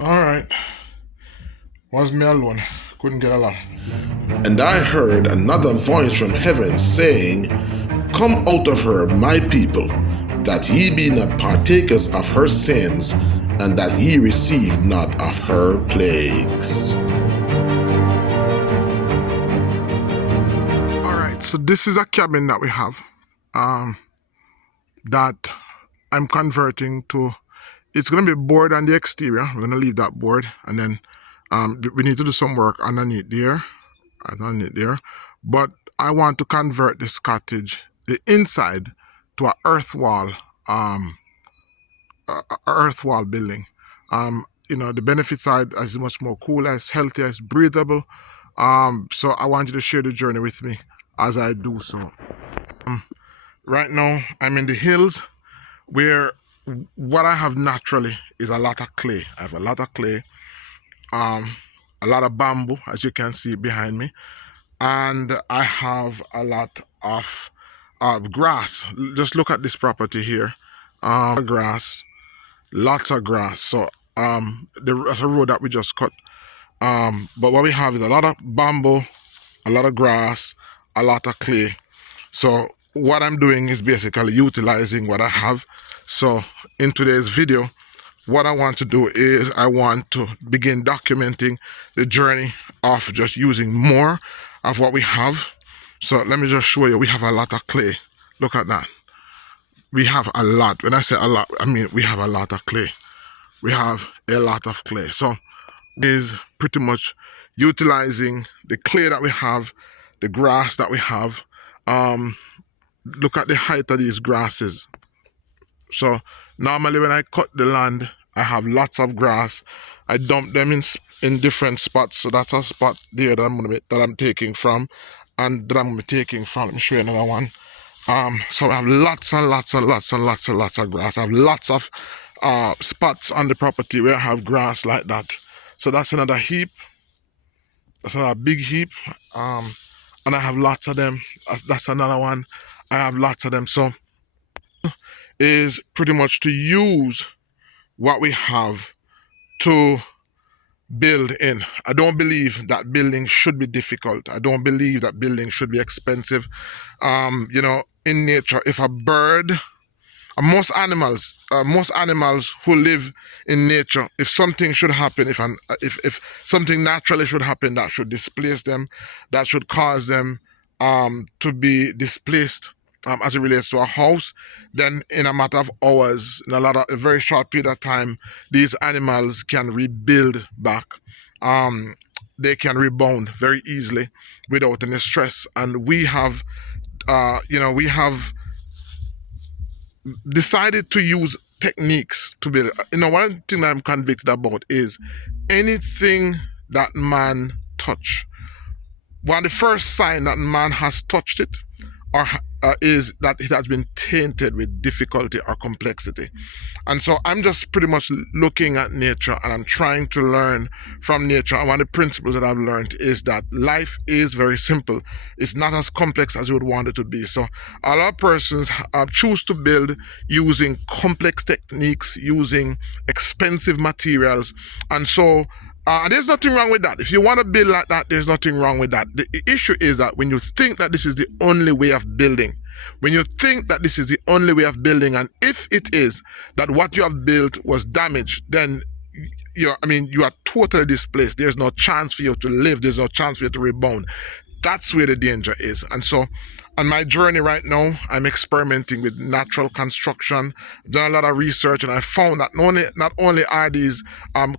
Alright. Was me alone. Couldn't get along. And I heard another voice from heaven saying, Come out of her, my people, that ye be not partakers of her sins, and that ye receive not of her plagues. Alright, so this is a cabin that we have. That I'm converting to. It's gonna be board on the exterior. We're gonna leave that board, and then we need to do some work underneath there. But I want to convert this cottage, the inside, to a earth wall building. The benefits are as much more cooler, it's healthier, it's breathable. So I want you to share the journey with me as I do so. Right now, I'm in the hills where what I have naturally is a lot of clay. I have a lot of clay, a lot of bamboo, as you can see behind me, and I have a lot of grass. Just look at this property here. Grass, lots of grass. So that's a road that we just cut. But what we have is a lot of bamboo, a lot of grass, a lot of clay. So what I'm doing is basically utilizing what I have. So in today's video, what I want to do is I want to begin documenting the journey of just using more of what we have. So let me just show you, we have a lot of clay. Look at that. We have a lot. When I say a lot, I mean we have a lot of clay. We have a lot of clay. So is pretty much utilizing the clay that we have, the grass that we have. Look at the height of these grasses. So normally when I cut the land, I have lots of grass. I dump them in different spots. So that's a spot there that I'm taking from, and that I'm gonna be taking from. Let me show you another one. So I have lots and lots and lots and lots and lots of grass. I have lots of spots on the property where I have grass like that. So that's another heap. That's another big heap. And I have lots of them. That's another one. I have lots of them. So is pretty much to use what we have to build in. I don't believe that building should be difficult. I don't believe that building should be expensive. In nature, if a bird, most animals who live in nature, if something should happen, if something naturally should happen that should displace them, that should cause them to be displaced as it relates to a house, then in a matter of hours, in a very short period of time, these animals can rebuild back. They can rebound very easily without any stress. And we have decided to use techniques to build. One thing that I'm convicted about is anything that man touch. One of the first sign that man has touched it is that it has been tainted with difficulty or complexity. And so I'm just pretty much looking at nature and I'm trying to learn from nature. And one of the principles that I've learned is that life is very simple. It's not as complex as you would want it to be. So a lot of persons choose to build using complex techniques, using expensive materials. And so there's nothing wrong with that. If you want to build like that, there's nothing wrong with that. The issue is that when you think that this is the only way of building, and if it is that what you have built was damaged, then you are totally displaced. There's no chance for you to live. There's no chance for you to rebound. That's where the danger is. And so on my journey right now, I'm experimenting with natural construction, done a lot of research, and I found that not only are these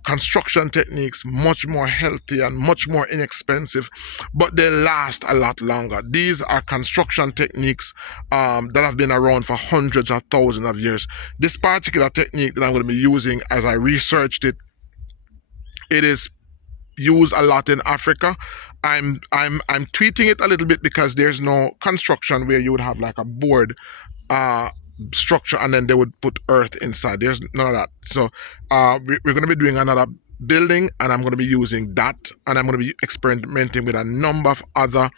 construction techniques much more healthy and much more inexpensive, but they last a lot longer. These are construction techniques that have been around for hundreds of thousands of years. This particular technique that I'm going to be using, as I researched it, it is used a lot in Africa. I'm tweaking it a little bit because there's no construction where you would have like a board structure and then they would put earth inside. There's none of that. So we're going to be doing another building, and I'm going to be using that, and I'm going to be experimenting with a number of other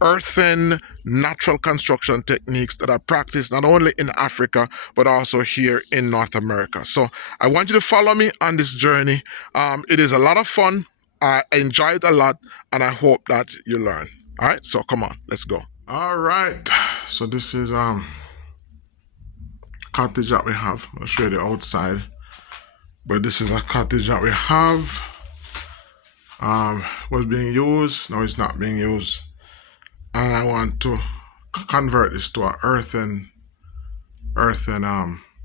earthen natural construction techniques that are practiced not only in Africa but also here in North America. So I want you to follow me on this journey. It is a lot of fun. I enjoy it a lot, and I hope that you learn. All right, so come on, let's go. All right, so this is cottage that we have. I'll show you the outside, but this is a cottage that we have. Was being used, now it's not being used, and I want to convert this to a earthen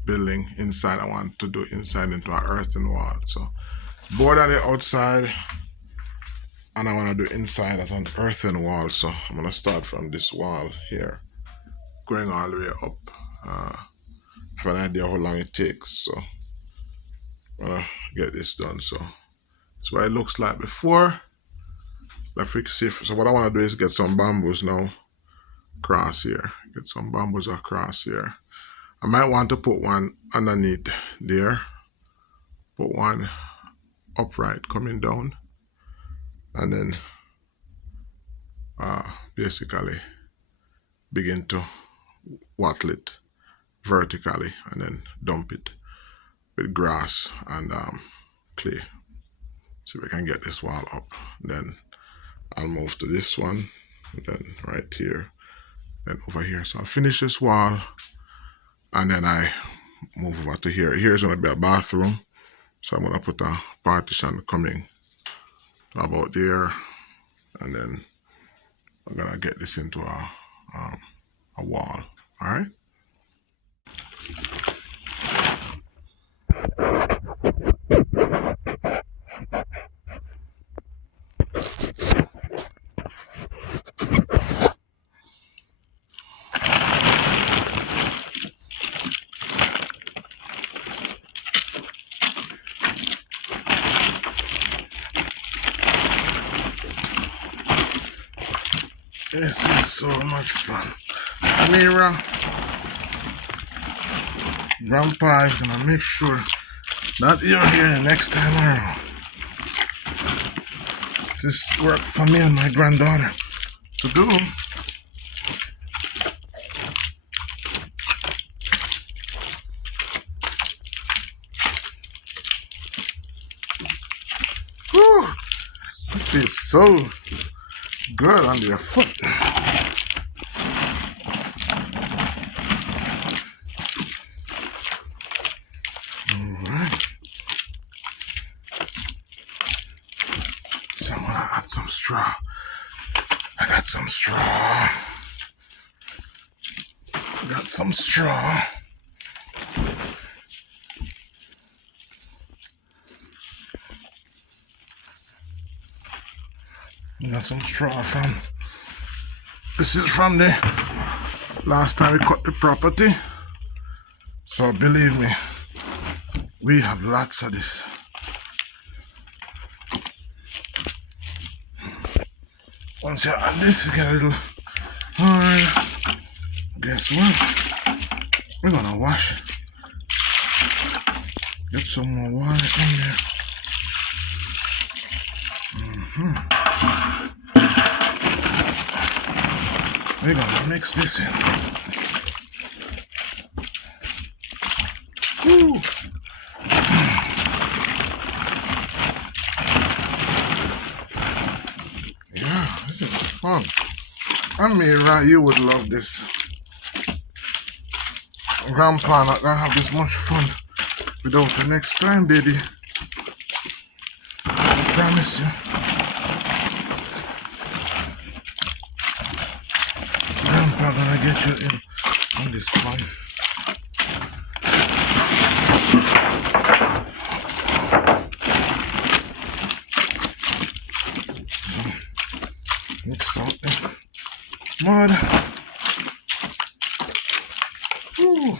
building inside. I want to do inside into an earthen wall. So board on the outside, and I want to do inside as an earthen wall. So I'm gonna start from this wall here, going all the way up. Have an idea how long it takes, so I'm gonna get this done. So that's what it looks like before. Like we can see, so what I want to do is get some bamboos now across here. Get some bamboos across here. I might want to put one underneath there, put one upright coming down, and then basically begin to wattle it vertically and then dump it with grass and clay. So we can get this wall up. Then I'll move to this one, and then right here, then over here. So I'll finish this wall, and then I move over to here. Here's gonna be a bathroom, so I'm gonna put a partition coming to about there, and then I'm gonna get this into a wall. All right. This is so much fun. Amira, Grandpa is gonna make sure that you're here the next time around. This work for me and my granddaughter to do. Whew, this is so good under your foot. Alright. So I'm gonna add some straw. I got some straw. Got some straw. Got some straw from. This is from the last time we cut the property. So believe me, we have lots of this. Once you add this, you get a little hard. Guess what? We're gonna wash it. Get some more water in there. We're gonna mix this in. Woo. Yeah, this is fun. Amira, you would love this. Grandpa not gonna have this much fun without the next time, baby. I promise you. Grandpa gonna get you in on this fun. Mix out the mud. Ooh.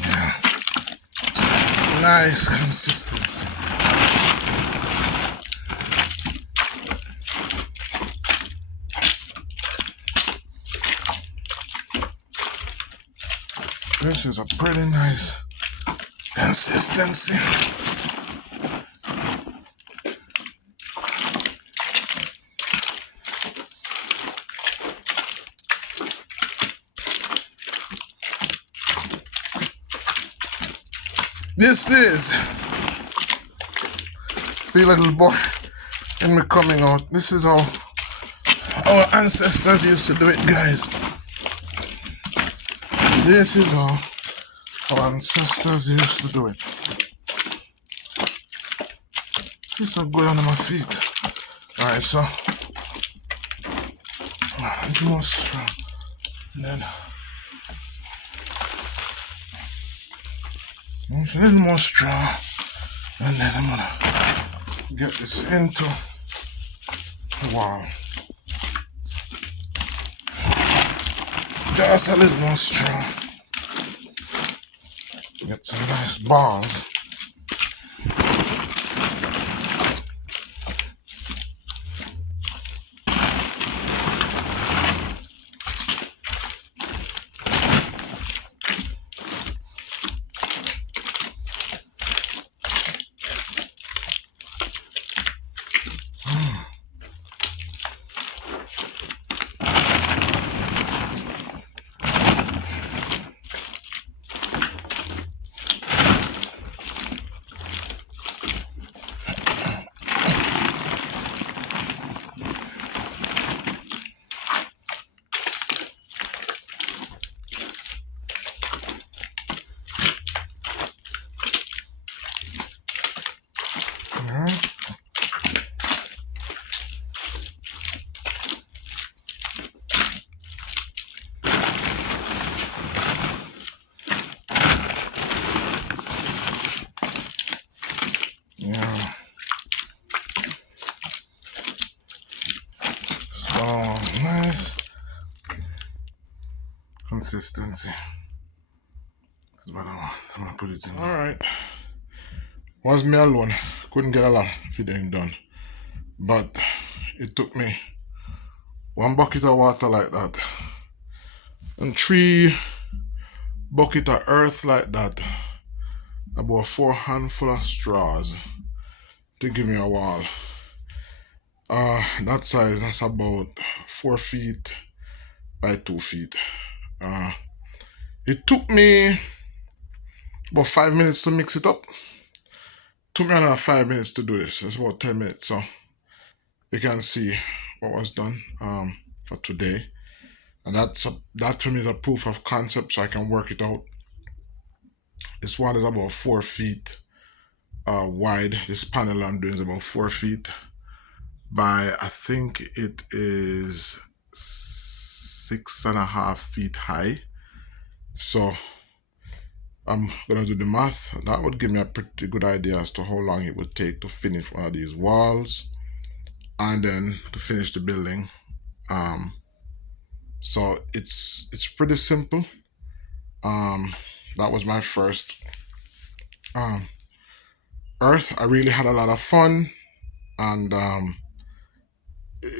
Yeah. Nice consistency. This is a pretty nice consistency. This is, feel a little boy in me coming out. This is how our ancestors used to do it, guys. This is how our ancestors used to do it. Just so good under my feet. Alright, so a little more strong. And then a little more strong. And then I'm gonna get this into the wall. Just a little more strong. Get some nice balls. Yeah. So nice consistency. That's what I want. I'm gonna put it in. Alright. Was me alone. Couldn't get a lot of feeding done. But it took me 1 bucket of water like that and 3 bucket of earth like that, about 4 handful of straws to give me a wall. That size, that's about 4 feet by 2 feet. It took me about 5 minutes to mix it up. Took me another 5 minutes to do this. It's about 10 minutes. So you can see what was done for today. And that for me is a proof of concept, so I can work it out. This one is about 4 feet wide. This panel I'm doing is about 4 feet by, I think it is 6.5 feet high. So I'm gonna do the math. That would give me a pretty good idea as to how long it would take to finish one of these walls and then to finish the building. So it's pretty simple. That was my first earth. I really had a lot of fun, and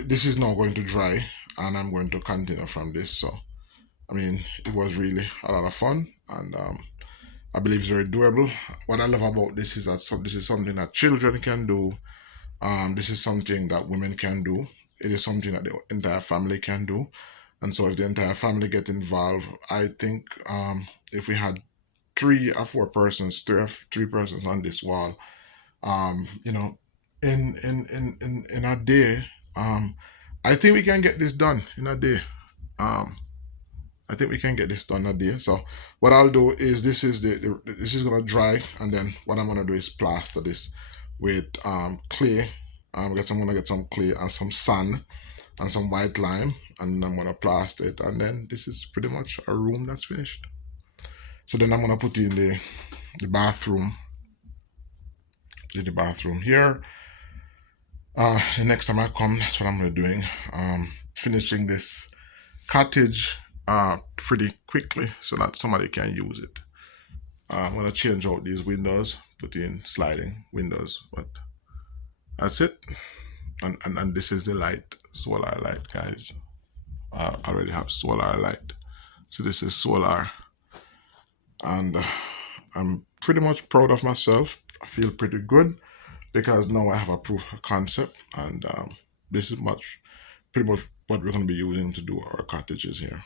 this is now going to dry, and I'm going to continue from this. So I mean, it was really a lot of fun, and I believe it's very doable. What I love about this is that this is something that children can do. This is something that women can do. It is something that the entire family can do. And so if the entire family get involved, I think if we had 3 or 4 persons, 3 persons on this wall, you know, in a day, I think we can get this done in a day. I think we can get this done in a day. So what I'll do is this is gonna dry, and then what I'm gonna do is plaster this with clay. I'm gonna get some clay and some sand and some white lime, and I'm gonna plaster it, and then this is pretty much a room that's finished. So then I'm gonna put in the bathroom. The bathroom here. The next time I come, that's what I'm gonna doing. Finishing this cottage pretty quickly so that somebody can use it. I'm gonna change out these windows, put in sliding windows, but that's it. And this is the light, solar light, guys. I already have solar light, so this is solar and I'm pretty much proud of myself. I feel pretty good because now I have a proof of concept, and this is pretty much what we're going to be using to do our cottages here.